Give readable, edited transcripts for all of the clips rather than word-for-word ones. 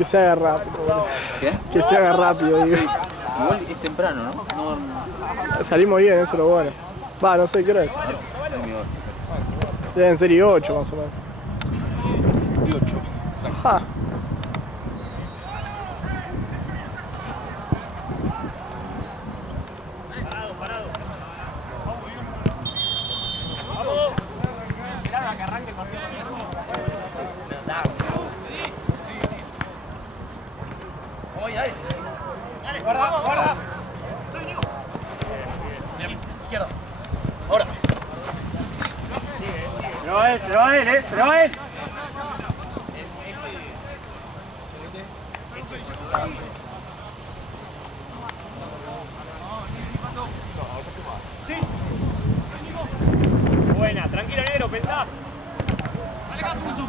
Que se haga rápido. ¿Qué? Que se haga rápido, digo. Sí. Igual es temprano, ¿no? Salimos bien, eso es lo bueno. Va, no sé qué hora es. Deben ser y 8 más o menos. Y 8. Ah. Se va él, se va él. Buena, tranquilo negro, pensá. Dale caso, Jesús.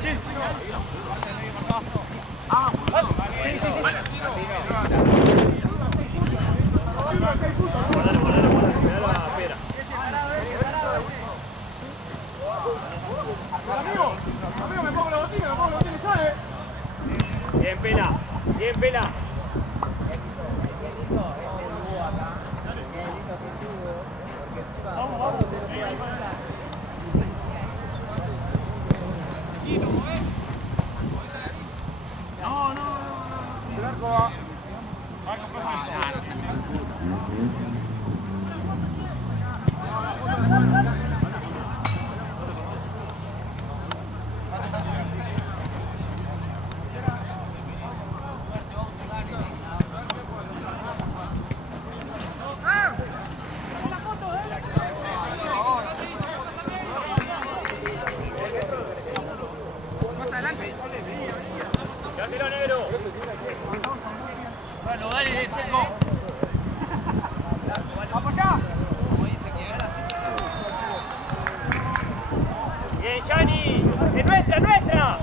Sí. Bien, Pela. Bien, Pela. Vamos, vamos. No, no, no. El arco va. Bien, Yani, es nuestra, nuestra.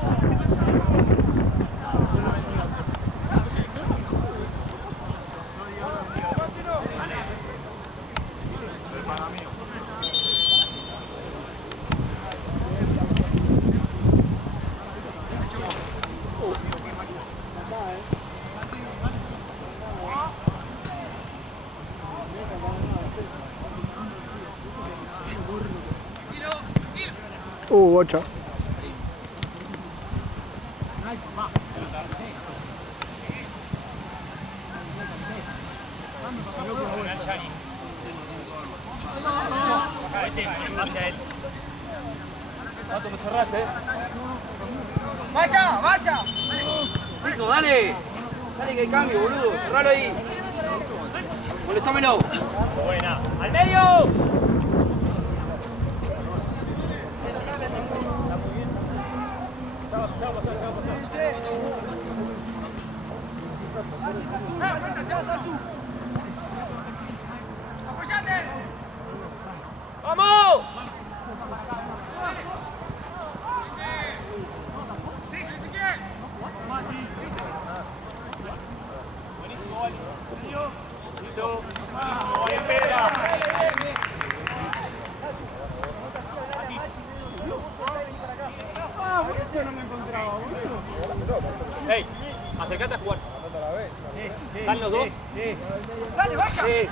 Bocha. ¿Cuánto me cerraste? ¡Vaya, vaya! Hijo, dale. Dale que hay cambio, boludo. Cerralo ahí. Molestámelo. Buena. ¡Al medio! ¡Vamos! Listo. Bien, Pedra. Ah, por eso no me encontraba, boludo. Hey, acercate a jugar. ¿Están los dos? Sí. ¡Dale, vaya! Sí.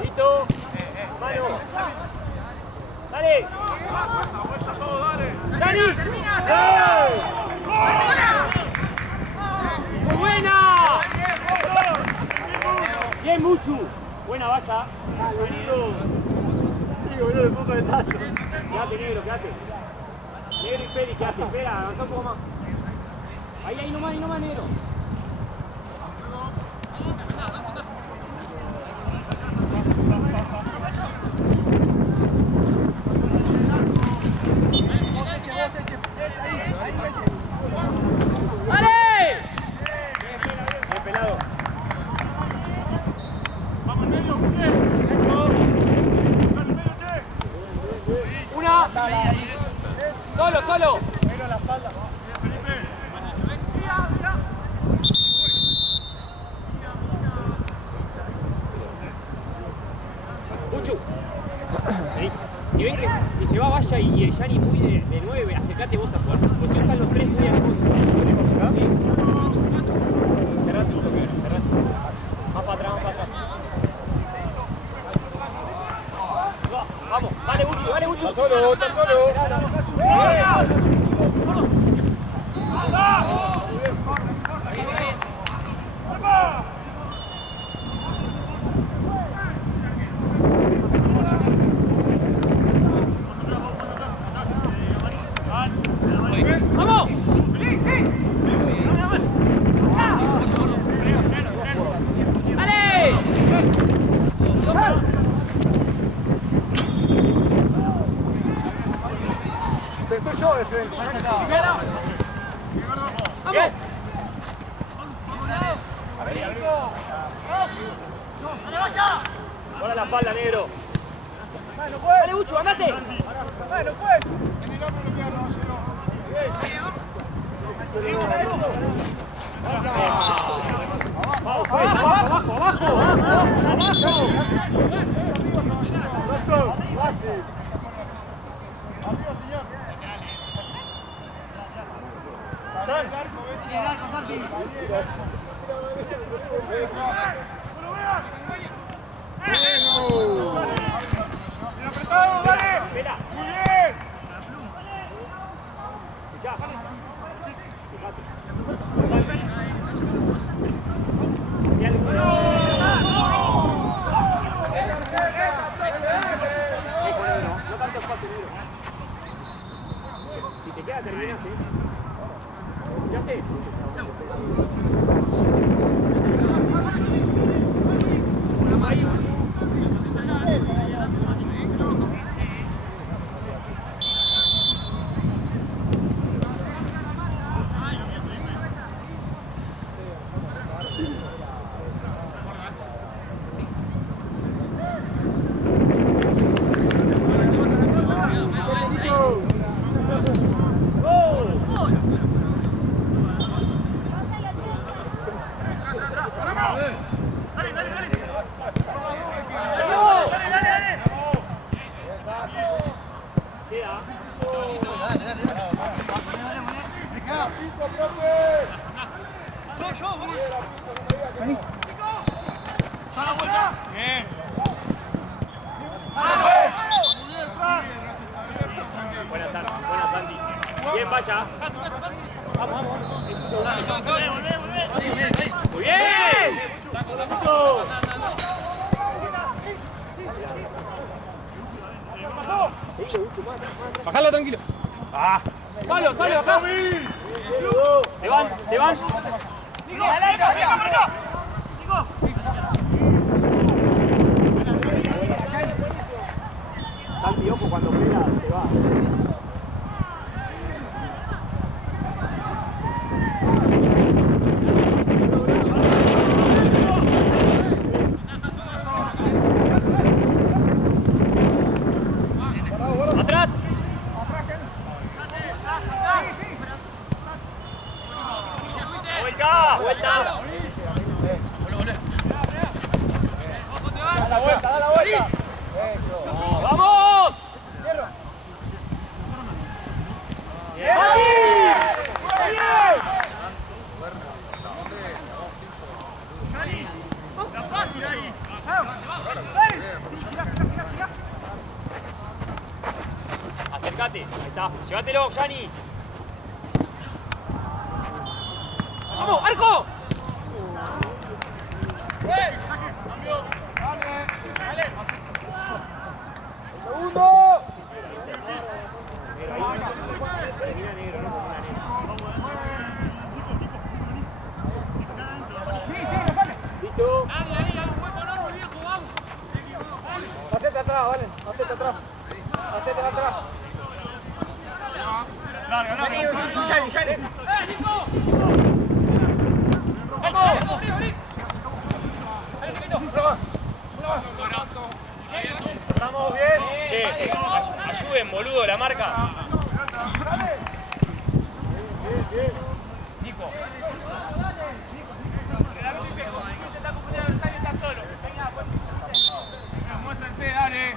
Listo. Mano. Dale. Vuelta todo, dale. ¡Dani! ¡Termina! ¡Muy buena! Bien, Muchu. Buena valla. Sí, boludo, de poco de tazo. Quédate, negro, quédate. Negro y Feli, quédate. Espera, avanza un poco más. Ahí nomás, negro. ¡Vale! Bien pelado. Vamos, medio, Solo, solo. Mucho. Si ven que si se va Valla y el Gianni muy de 9, acercate vos a jugar. Pues si están los tres muy a fondo. Sí. Cerrate un toque, cerrate. Más para atrás, más para atrás. Vamos, dale Buchu, dale Buchu. Está solo, está solo. ¡Vamos! ¡Dale! Estoy yo de frente. ¡Vamos! Bola la espalda, negro. Dale, Buchu, andate. Abajo, abajo. Espera. Muy bien. Escuchá. Hacia el no tanto espacio, negro. Si te queda, terminaste. ¿Escuchaste? Buena Santi. Bien, vaya. Vamos. Muy bien. Bajala tranquilo. Solo, acá. Te van. Santi, ojo cuando pega, te va. Atrás. Vuelta. Da la vuelta. ¡Vamos! Acércate, ahí está. Llévatelo, Gianni. ¡Vamos, Arco! ¡Dale! ¡Segundo! Termina negro, no listo. Ahí, un hueco enorme, viejo, vamos. Hacete atrás, vale. Hacete atrás. Hacete atrás. Larga. Nico! ¡Vení! Estamos bien. Che, ayuden, boludo, la marca. Nico. Muéstrense, dale.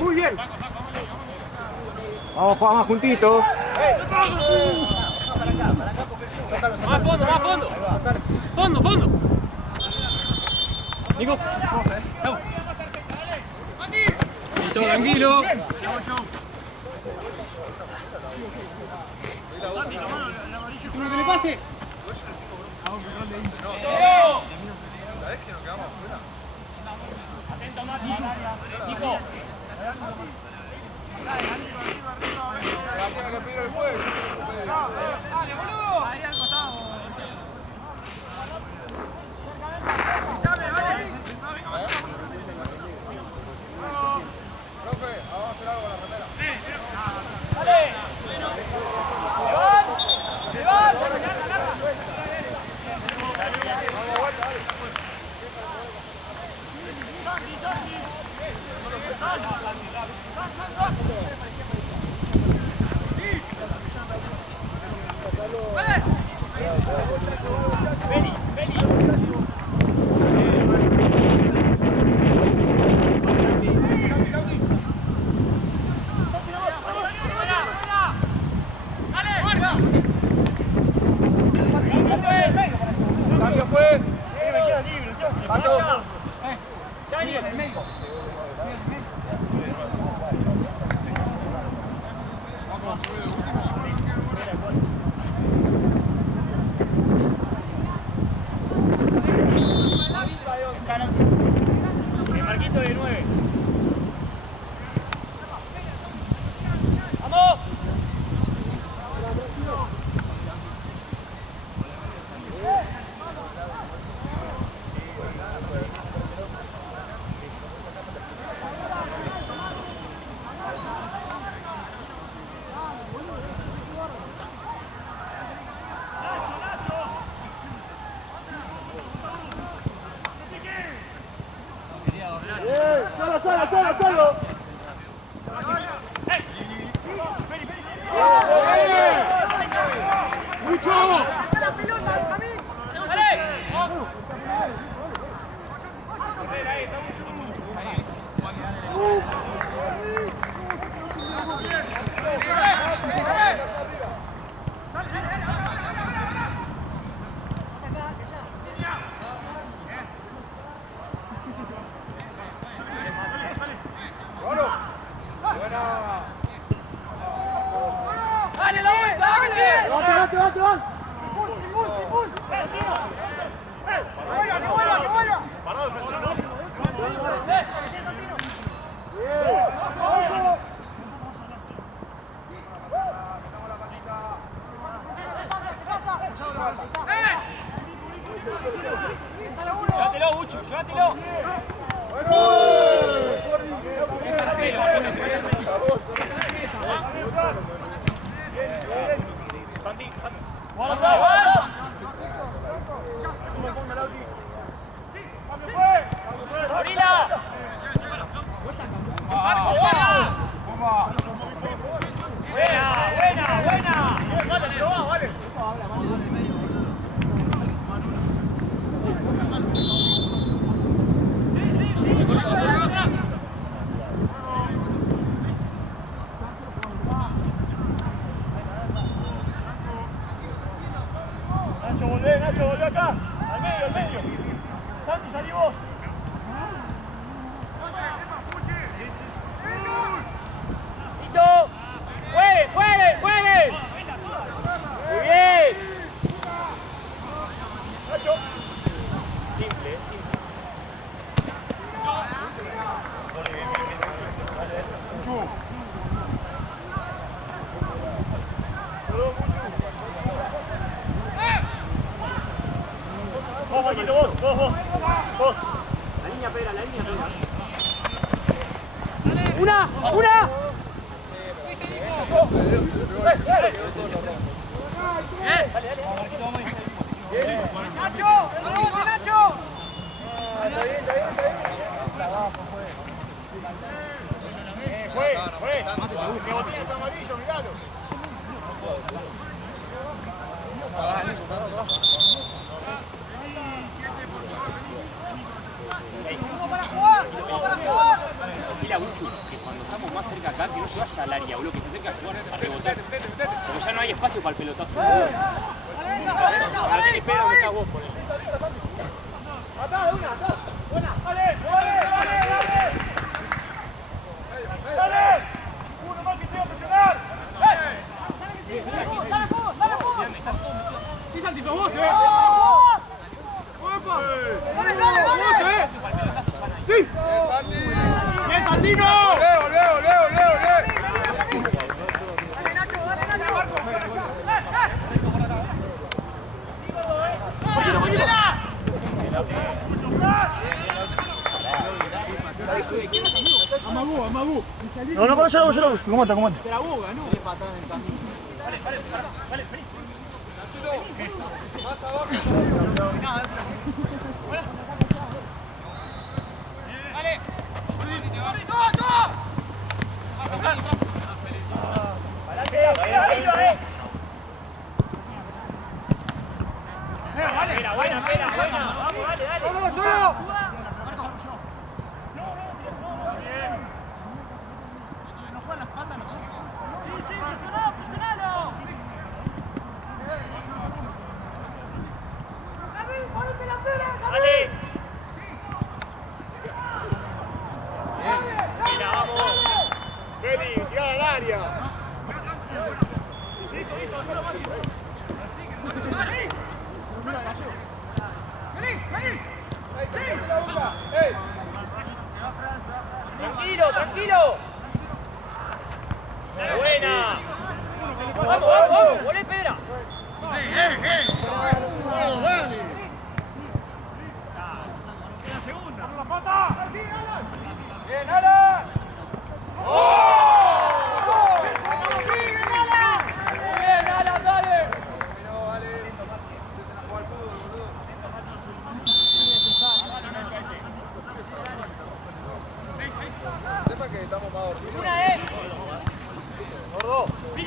Muy bien. Vamos a jugar más juntitos. Más fondo, más fondo. Fondo, fondo. Nico. Listo, tranquilo. Uno que le pase. Atento, Mati. Nico. Dale, boludo. Ahí al costado. Profe, vamos a hacer algo con la remera. Dale. Vení, vení. Cambio fue. Me queda libre. Ya en el medio. El Marquito de 9. ¡Vamos! ¡Solo! ¡Mucho! ¡Levante! Llévatelo, Buchu, llévatelo. Nacho, volvé acá. Al medio. ¡Una! ¡Una! ¡Nacho! ¡El rebote, Nacho! Fue. Que botín amarillo, miralo. Decile a Uchu que cuando estamos más cerca acá, que no se vaya al área, boludo, que se acerque a jugar, a rebotar. Porque ya no hay espacio para el pelotazo. Martín, espera donde estás vos, por eso. ¡Atá de una! ¡Atá! ¡Buena! ¡Dale! Uno más que llega a presionar. Sí, Santi, sos vos, ¡Dale! ¡Sí! ¡Bien, Santino! ¡Olé! Amagu. No, para yo lo. ¿Cómo está? Te la boga, ¿no? Más abajo. Buena. Vamos, dale. Dale. Mira, vamos. Vení, tirá al área. Tranquilo. Buena. Vamos. Volé, Pedra. Bien, Alan.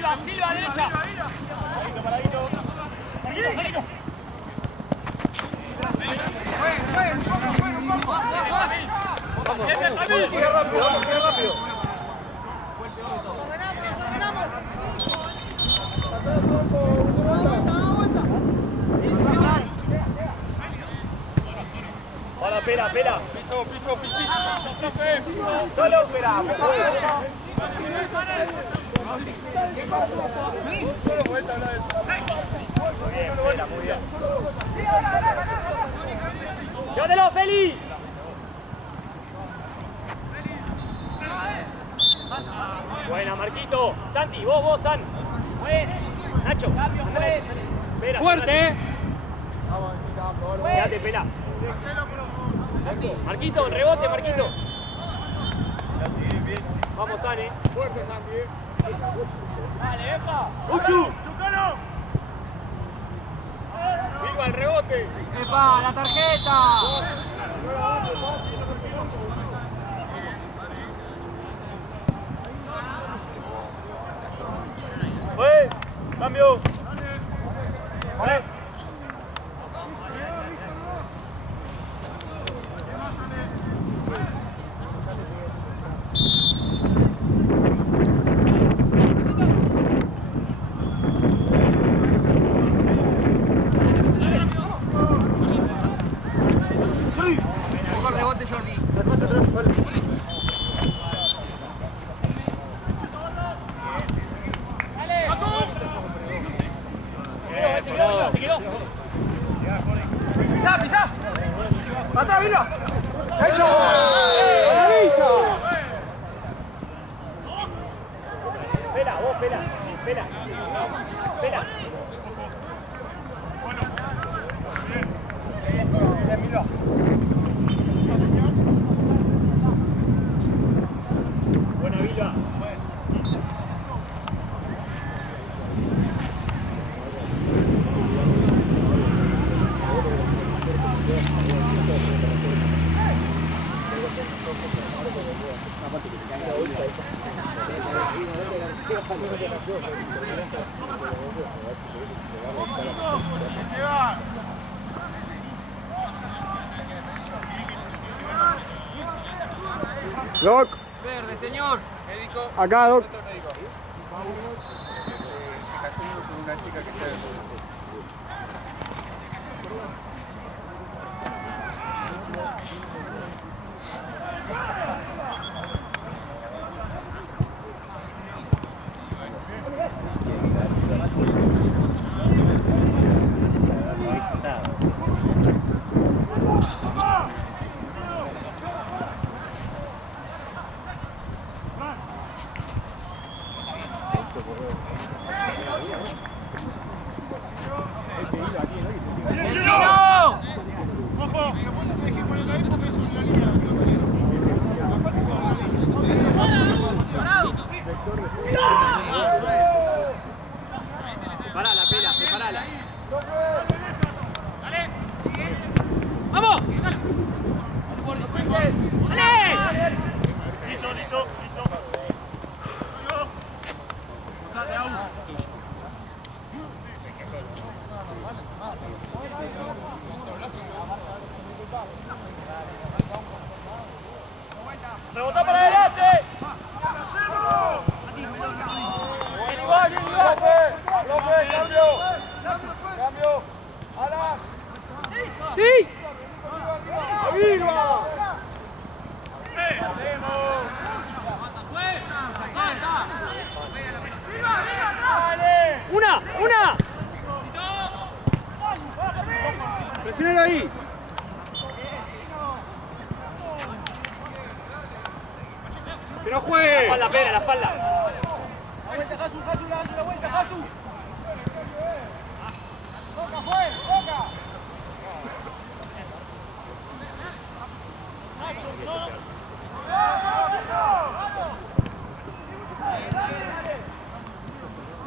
Una, Silva, derecha. Qué rápido. Hola, pela. Piso. Solo espera. Solo podés hablar de eso. Muy bien. ¡Llévatelo, Feli! Buena, Marquito. Santi, vos, San. Nacho, andale. Espera, fuerte, Quédate, pela. Marquito, rebote, Marquito. Vamos, San, Fuerte, Santi. ¡Dale, Epa! Uchu. ¡Chucano! ¡Viva el rebote! ¡Epa, la tarjeta! ¡Cambio! ¡Vale! Rebote, John. Doc. Verde, señor. Acá, Doc. Separala, Pela, separala. ¡Vamos! ¡Dale! Listo. ¡Rebotá para adelante! ¡Profe, cambio! ¡Ala! ¡Sí! ¡Arriba! ¡Una! Presionalo ahí. ¡Que no juegue! La espalda, Pela, la espalda. La vuelta, Jasu, la vuelta, Jasu. Boca, Boca.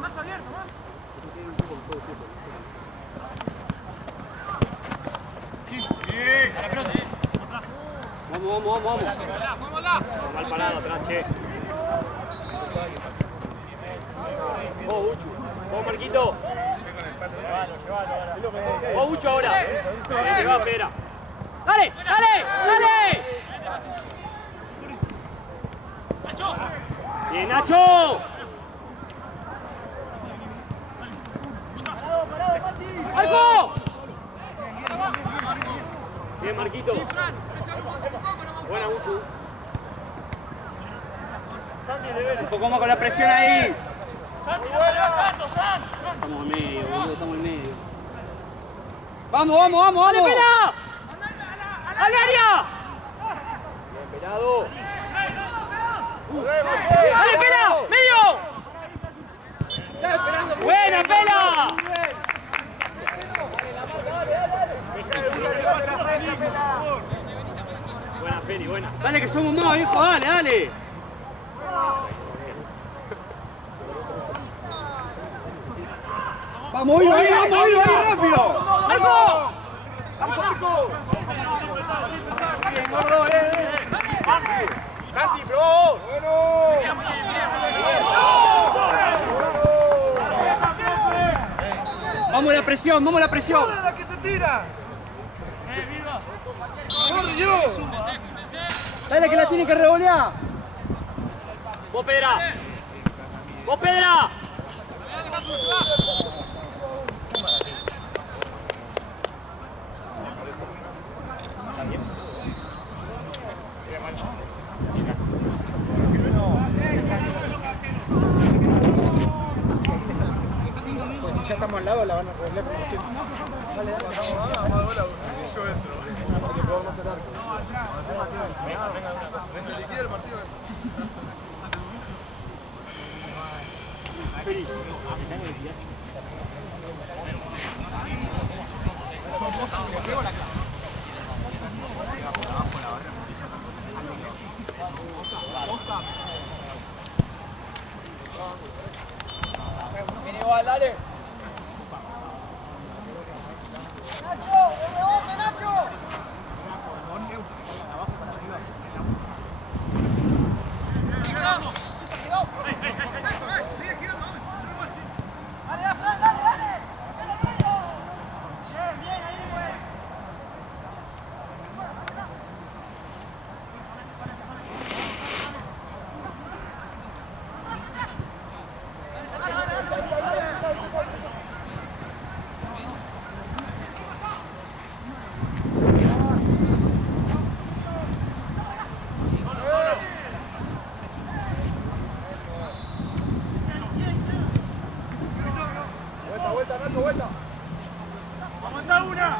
Más abierto, más. Vamos. Mal parado atrás, che. Vos, Uchu. Vos, Marquito. Vos, Uchu, ahora. Ahí va, Pera. ¡Dale! ¡Bien, Nacho! ¡Algo! Bien, Marquito. Buena, Uchu. Un poco más con la presión ahí. Estamos en medio, boludo, estamos en medio. Vamos. ¡Dale, Pela! ¡Al área! Bien, pelado. ¡Dale, Pela! ¡Medio! ¡Buena, Pela! Buena, Peli, buena. Dale que somos más, viejo, dale. Vamos a ir ahí, rápido. ¡Marco! ¡Santi, bro! Vamos a la presión. ¡La que se tira! Dale que la tiene que revolear. ¡Vos, Pedra! Pues si ya estamos al lado, la van a arreglar como 80. Dale. Yo entro. Porque podemos hacer arco. Se liquida el partido. Viene igual, dale. Nacho, el rebote, Nacho. vuelta. ¡Aguanta una!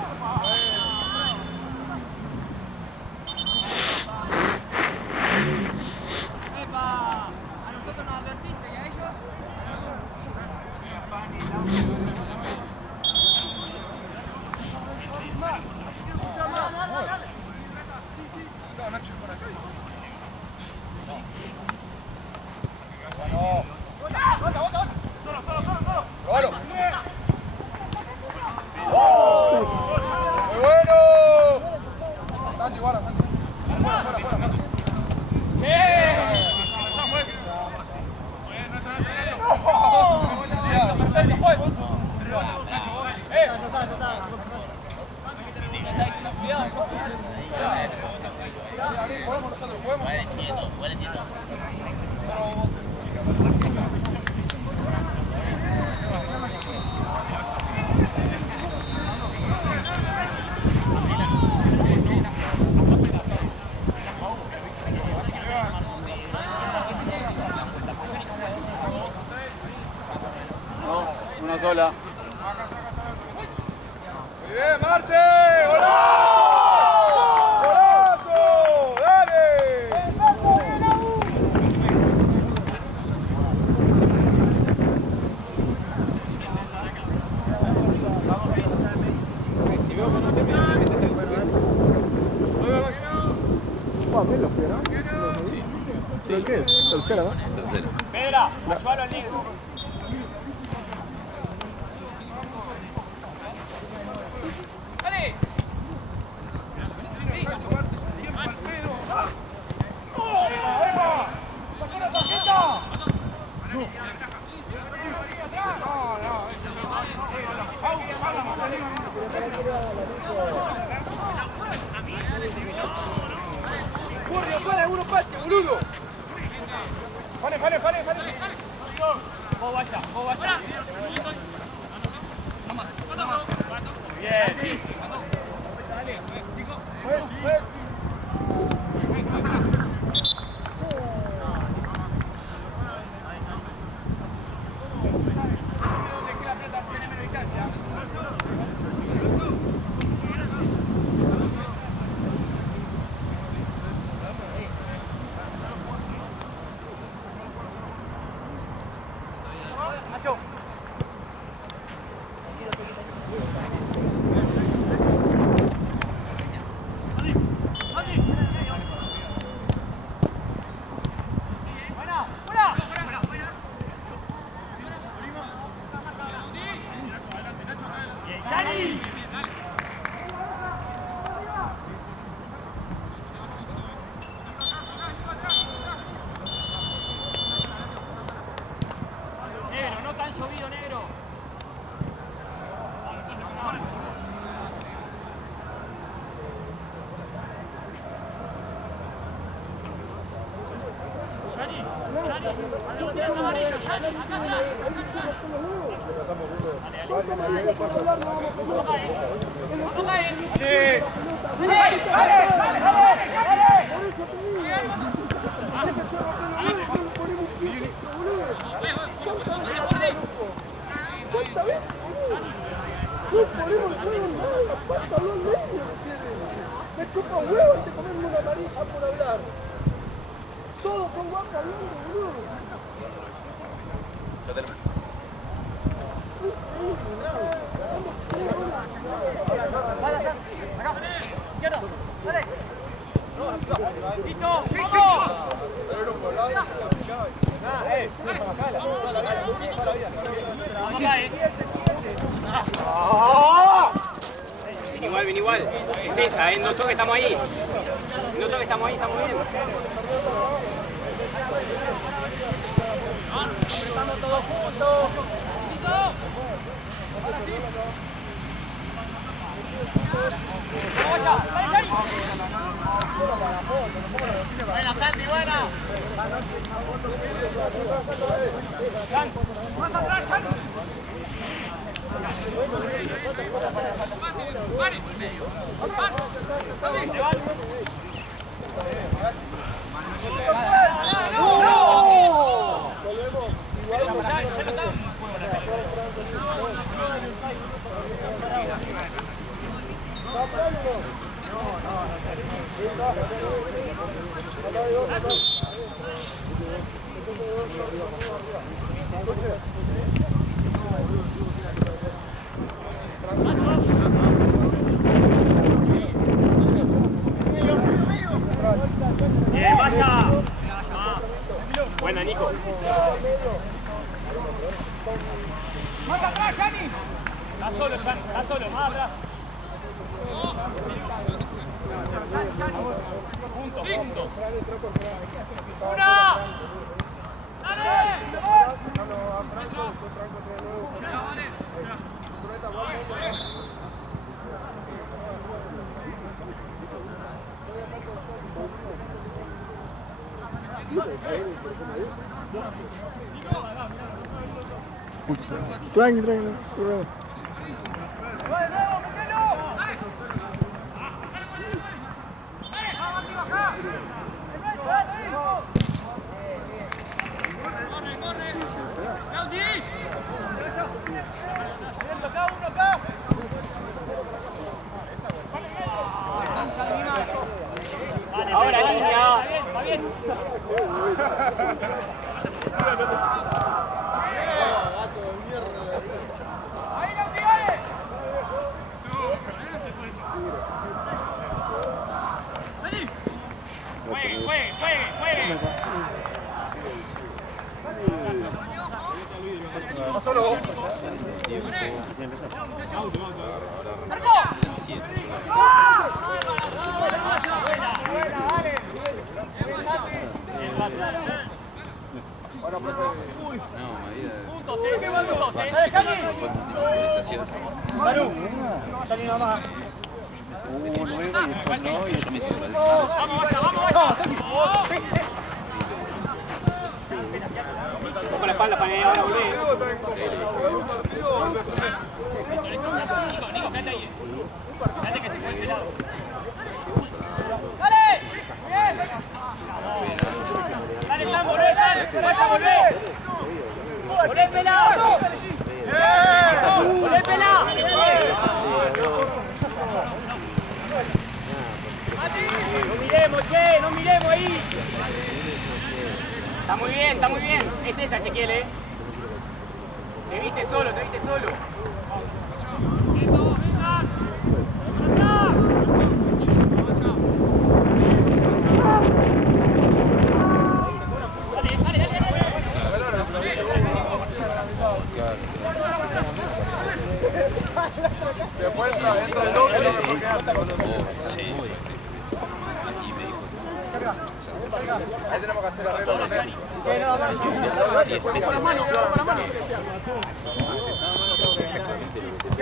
Una sola. Muy bien, Marce. ¡Golazo! ¡Dale! ¿Pero qué es? Tercera, ¿no? Tercera. Pedra, ayúdalo al negro. Vos vaya. Bien. Negro, no tan llovido, negro. Me chupa huevo y te comen una amarilla por hablar. Todos son guapos hablando, boludo. ¡Listo! ¡Vamos! Bien igual. Es esa, no toque, estamos ahí. No toque, estamos ahí, estamos bien. Estamos todos juntos. ¡Vamos allá! ¡Vale, Sari! ¡Buena, Santi, buena! ¡Más atrás, Sari! ¡Vale! Bien, vaya. Buena, Nico. ¡Más atrás, Yani! Está solo, Jan, está solo, más atrás. Juntos. ¡Una! ¡Dale! Tranqui. Ahora línea. Está bien. Juegue. Solo. Un poco la espalda para ahora volver. Nico, quédate ahí. Quédate que se fue este lado. ¡Dale! ¡Dale, Sam, volvé, Sam! ¡Vaya, volvé! ¡Volvé, pelado! ¡Volvé, pelado! No miremos ahí. Está muy bien. Es esa, Ezequiel, ¿eh? Te viste solo. Después entra el doble. Sí. Aquí me dijo que Ahí tenemos que hacer arreglo con él. 10 meses. Exactamente lo que te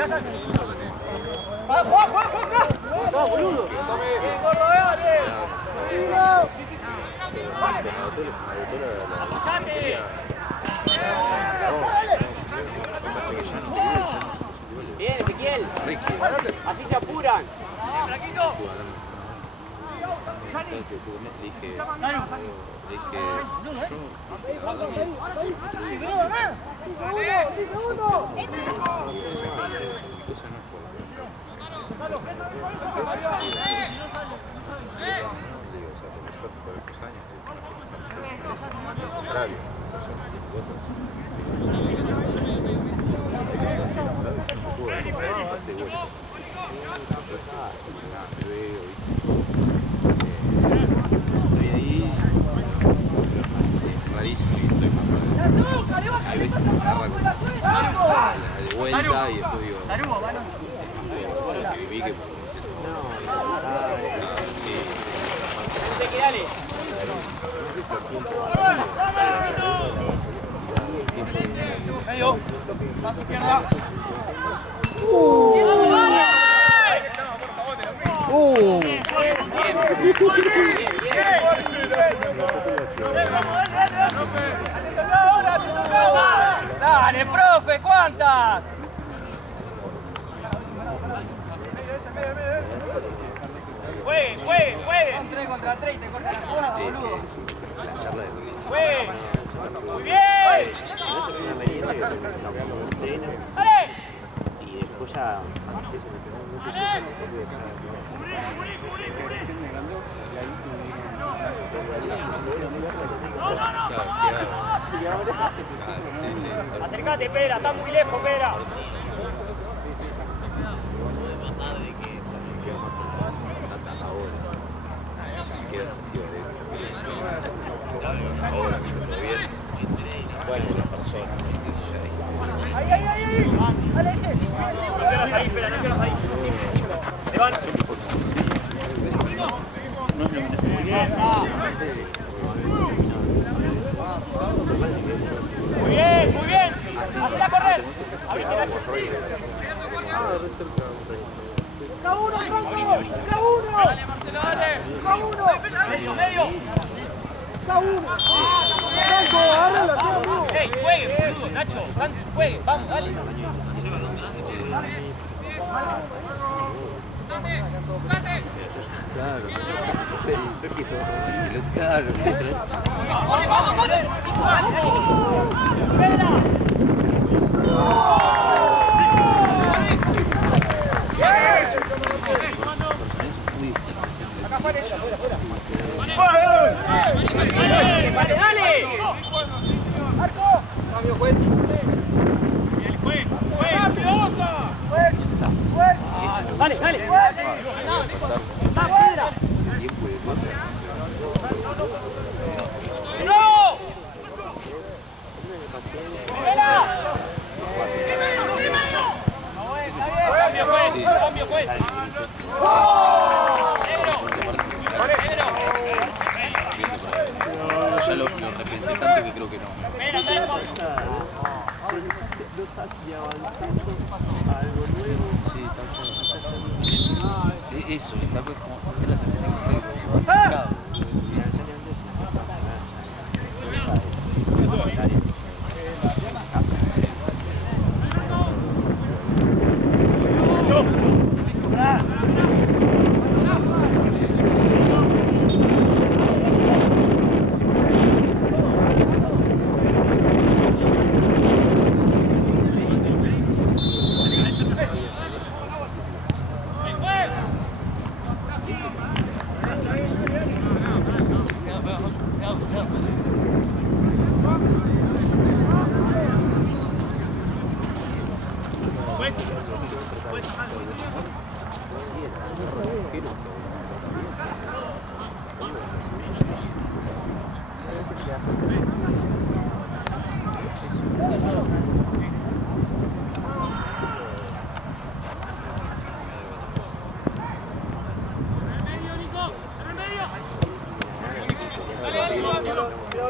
Bien, Ezequiel. Así se apuran. Estoy ahí, es rarísimo y estoy más para a veces me agarra con la de vuelta y después digo, que viví que por no sé sí. Dale. Medio. Paso izquierda. Dale, profe, ¿cuántas? Juegue. Son 3 contra 3 y te cortan las cosas, Sí, boludo. que es la charla de release. Juegue. Muy bien. Dale. Y después ya Acercate, Pera, está muy lejos, Pera. Queda sentido de ahora que te bien. Bueno, la persona, eso ya Ahí. Dale, ese. No quedas ahí, Pera, no quedas ahí. Levanta. Muy bien, muy bien. Hacela correr. Abriste, Nacho. ¡Está uno, Franco! ¡Está uno! ¡Dale, Marcelo, dale! ¡Está uno! Medio. ¡Está uno! ¡Franco, agárrala, tío! ¡Ey, jueguen, boludo! Nacho, Santi, jueguen, vamos, dale. ¡Dale, dale! ¡Marco! ¡Cambio, juez! Dale, dale. ¡Va, Pedra! ¡No! ¡Vela! Cambio, juez. Ya lo repensé tanto que creo que no. Sí, tal cual. Eso, y tal vez como sentir la sensación de que estoy como marcado.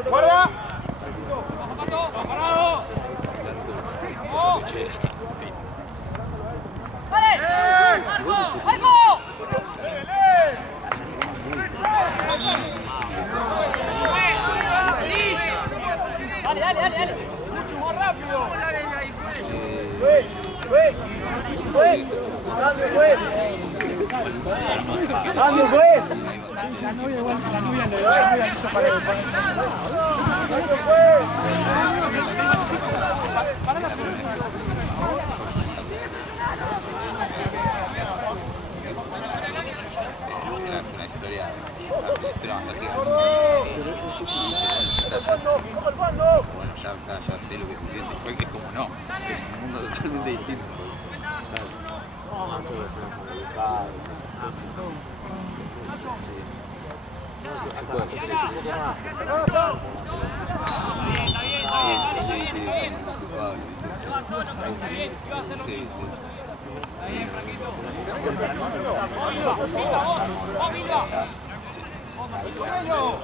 ¡Guarda! Dale. ¡Mucho más rápido! ¡Cambio, juez! Es una historia bastante grande. Bueno, ya sé lo que se siente. Fue que es como no, es un mundo totalmente distinto.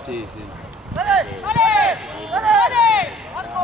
Sí. ¡Dale! ¡Marco!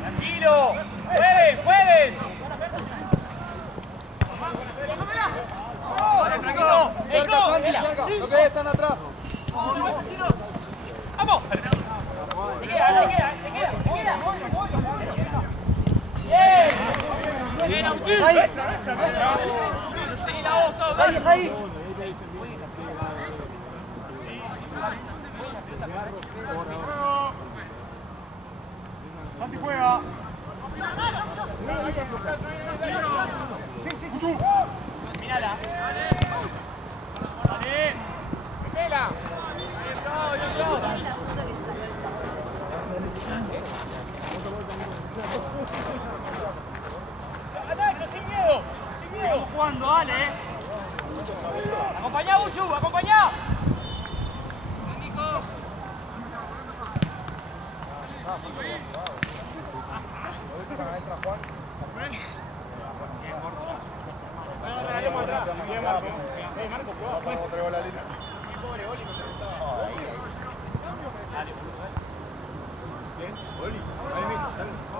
Tranquilo. Pueden, pueden. Cerca, Santi, cerca. Lo que están atrás. ¡Vamos! Te queda, te queda, te queda, te queda. ¡Bien! ¡Bien, Agustín! ¡Ahí! ¡Seguí la voz, ahí! ¡Ahí! Santi juega. Mirala. Dale. Pega. Nacho, sin miedo. Sin miedo. Estamos jugando, dale. Acompañá, Buchu, acompañá.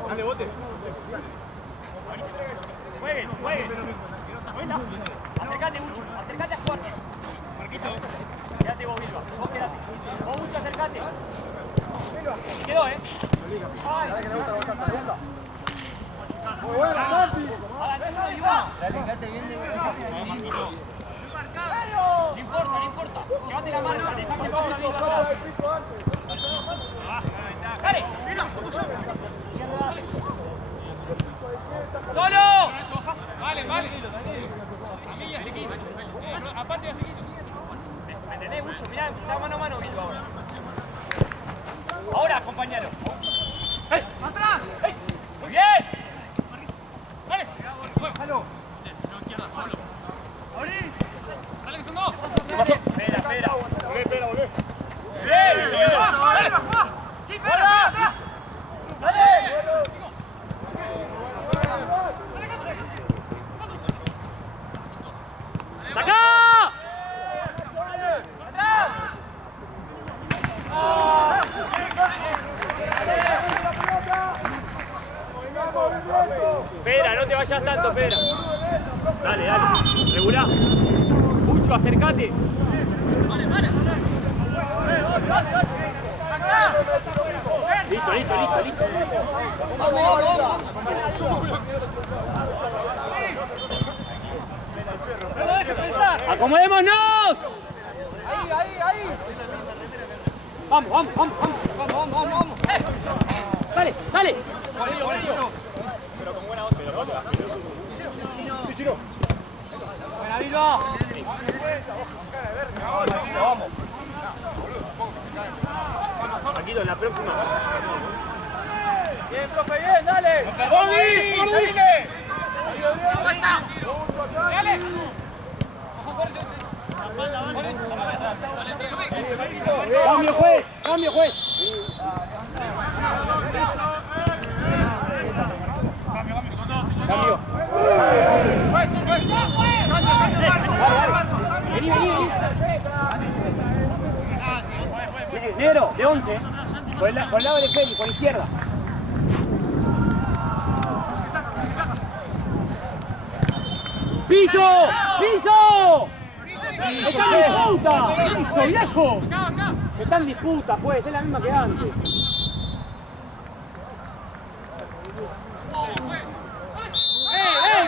Dale, bote. Jueguen, jueguen. Acercate, Buchu, acercate a jugar. Marquito. Quédate vos, Bilba. Vos quedate. Vos, Buchu, acercate. Se quedó, Ay. Muy buena, Santi. Dale, bien de No importa, no importa. Llévate la mano, dejame pasar a Bilba. ¡Dale! ¡Solo! Vale, vale. Aparte de Jiquito. ¿Me entendés, Bucho? Mirá, está mano a mano Bilba ahora. Ahora, compañero. ¡Hey! ¡Atrás! ¡Hey! ¡Muy bien! ¡Dale! ¡Déjalo! ¡Abrí! ¡Dale, que son dos! ¿Qué pasó? Espera, espera. Volvé. ¡Bien! ¡Dale! ¡Sí, espera! ¡Atrás! ¡Dale! ¡Acá! Espera, no te vayas tanto, espera. Dale, dale. Regulá. Mucho, acércate. Listo, listo, listo, listo. ¡Acomodémonos! Ahí. Vamos. Vamos. Dale, dale. Pero con buena onda. Chino. Buena, Bilba. Vamos. Paquito, en la próxima. Bien, profe, bien, dale. ¡Bogui! ¡Seguile! Dale. Cambio, juez. Cambio. Vení. Negro, de 11. Por el lado de Feli, por la izquierda. ¡Piso! ¡Está en disputa! ¡Piso, viejo! Está en disputa, pues, es la misma que antes.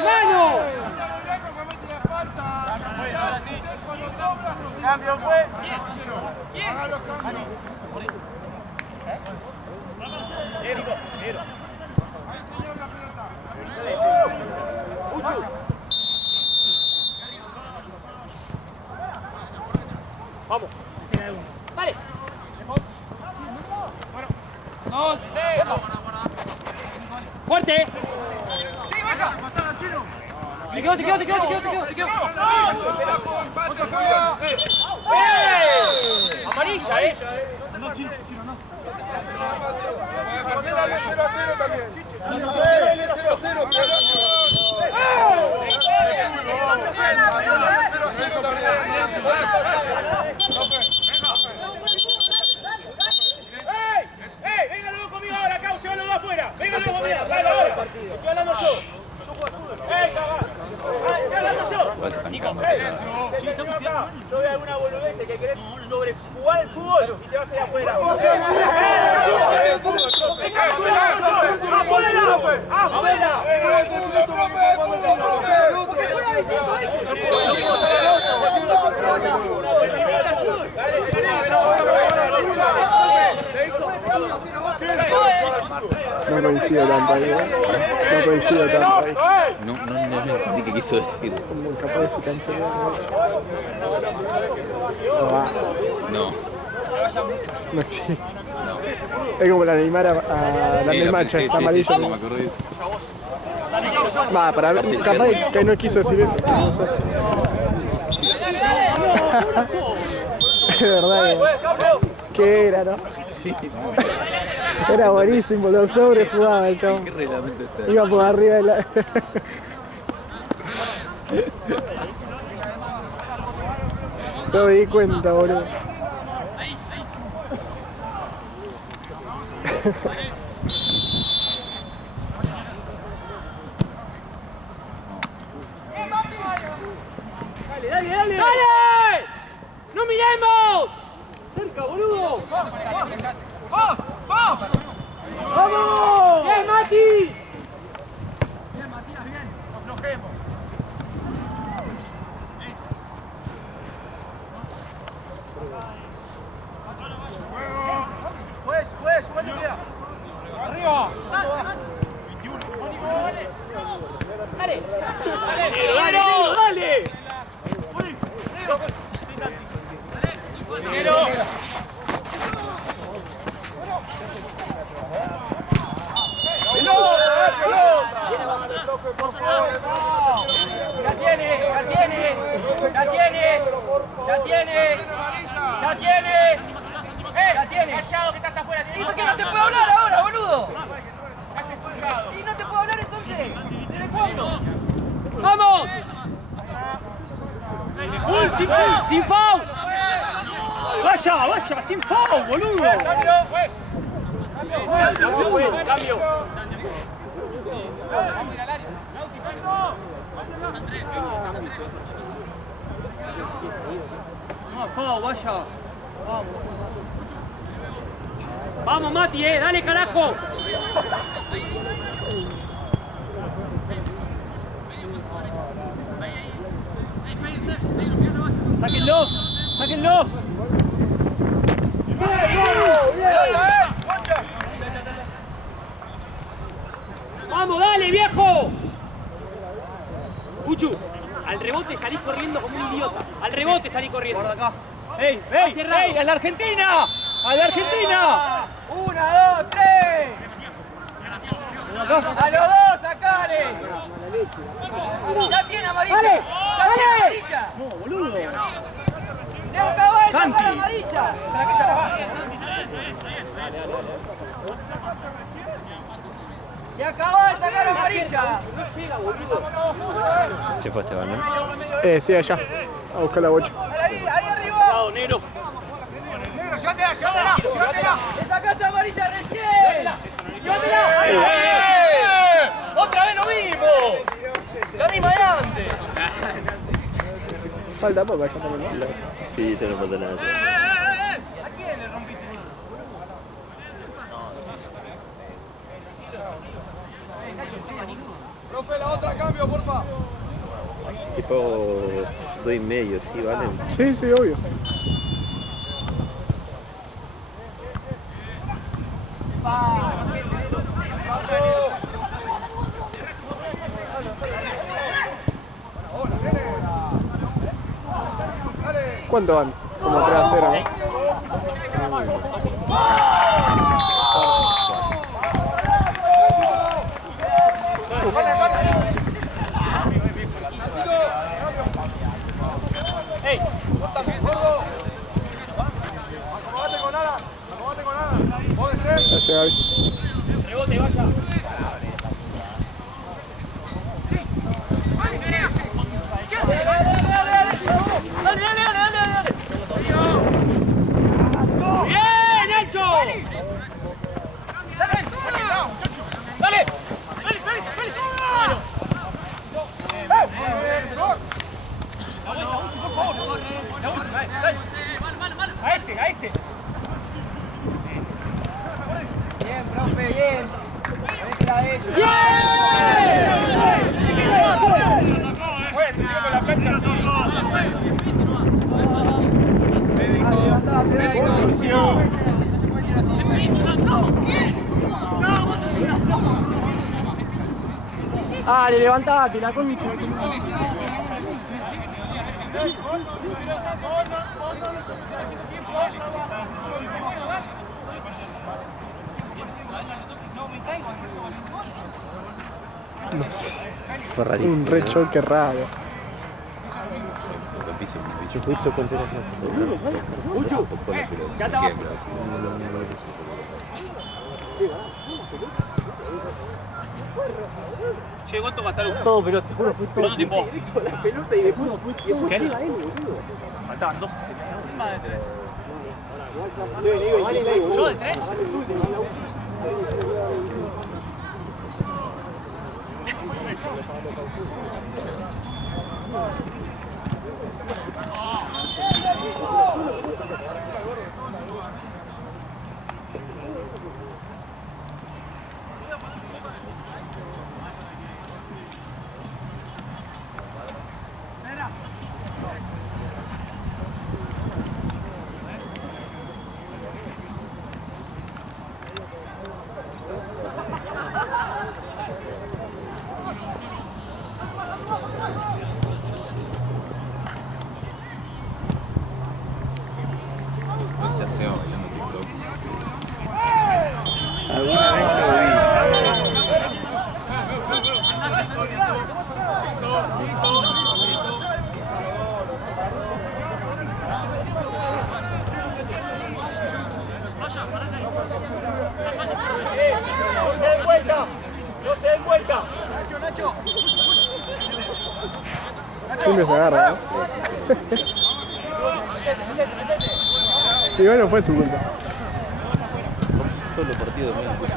¡Mano! Cambio, pues. Hagan los cambios. Negro. Ahí, señor, la pelota. Uchu. Vamos. Vale. Dos. Fuerte. Sí, vaya. Chino. Te quedo. Otro juega. Amarilla, No, Chino, no. Marcela, 0-0 también. 0-0. Marcela, 0-0 también. Yo veo alguna boludez que querés sobre jugar el fútbol y te vas a ir afuera. ¡Afuera! No coincido tanto ahí, ¿eh? No coincido tanto ahí. No entendí qué quiso decir. Como capaz de se canceló. No existe. Es como la Neymar a la del macho, está amarillo. Sí, me acordé de eso. Va, para ver, capaz que no quiso decir eso. No sé. Es verdad que era, ¿no? Sí. Era buenísimo, los sobres jugaba el chabón. ¿Qué reglamento está? Iba por arriba de la... No me di cuenta, boludo. ¡Dale! ¡Dale! ¡No miremos! ¡Cerca, boludo! ¡Vos! ¡Vamos! ¡Bien, Mati! Bien, Matías, bien. Aflojemos. Juez, idea. ¡Arriba! ¡Dale! ¡Dale! ¡Ya tiene! ¡Callado que estás afuera! ¿Y por qué no te puedo hablar ahora, boludo? ¿Y no te puedo hablar entonces? ¿Desde cuándo? ¡Vamos! ¡Sin foul! ¡Vaya! ¡Sin foul, boludo! ¡Cambio! No, foul, vaya. Vamos, Mati, dale, carajo. ¡Sáquenlos! ¡Vamos, dale, viejo! Puchu, al rebote salís corriendo como un idiota. Al rebote salís corriendo. Por acá. ¡Ey! ¡A la Argentina! ¡A la Argentina! 1, 2, 3. A los dos, sacale. Ya tiene amarilla. ¡Dale! Amarilla. No, boludo. Le acaba de Santi. sacar amarilla. Le acaba de sacar amarilla. No llega, boludo. Se fue Esteban, ¿no? Sí, allá. A buscar la bocha. Ahí arriba. Cuidado, negro. Negro, llévatela. Le sacaste amarilla recién. ¡Otra vez lo mismo! La misma de antes. Falta poco, ya también. Sí, yo no falta nada. ¿A quién le rompiste? Profe, la otra cambio, porfa. Tipo 2,5, ¿sí, vale? Sí, obvio. ¿Cuánto van? Como 3-0, ¿no? ¡Ey! Acomodate con nada. Puede ser. Gracias, Gaby. Rebote, vaya. ¡Bien, Nelson! ¡Dale! favor. La última, dale. A este. Bien, profe, bien. Bueno, se tiró con la plancha. Dale, levantate, la concha. No sé. Fue rarísimo. Un re choque raro. Lo piso, un bicho. Justo contra la Tocó la pelota. Gata abajo. Che, ¿cuánto gastaron? Todo, pero te juro, fue todo. ¿Cuánto tiempo? La pelota y después fue arriba él, boludo. Faltaban 2. Más de 3. Yo ¿Yo de 3? Ya sea bailando TikTok. Alguna vez lo vi. No se den vuelta. Siempre se agarra, ¿no? Y bueno, fue su culpa. Todos los partidos me han puesto.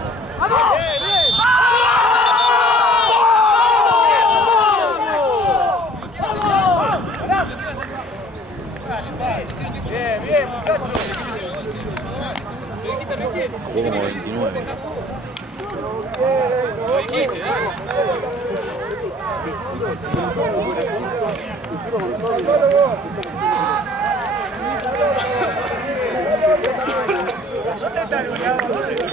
Bien, muchachos. Jugó como 29. Lo dijiste, ¿Dónde está el goleador?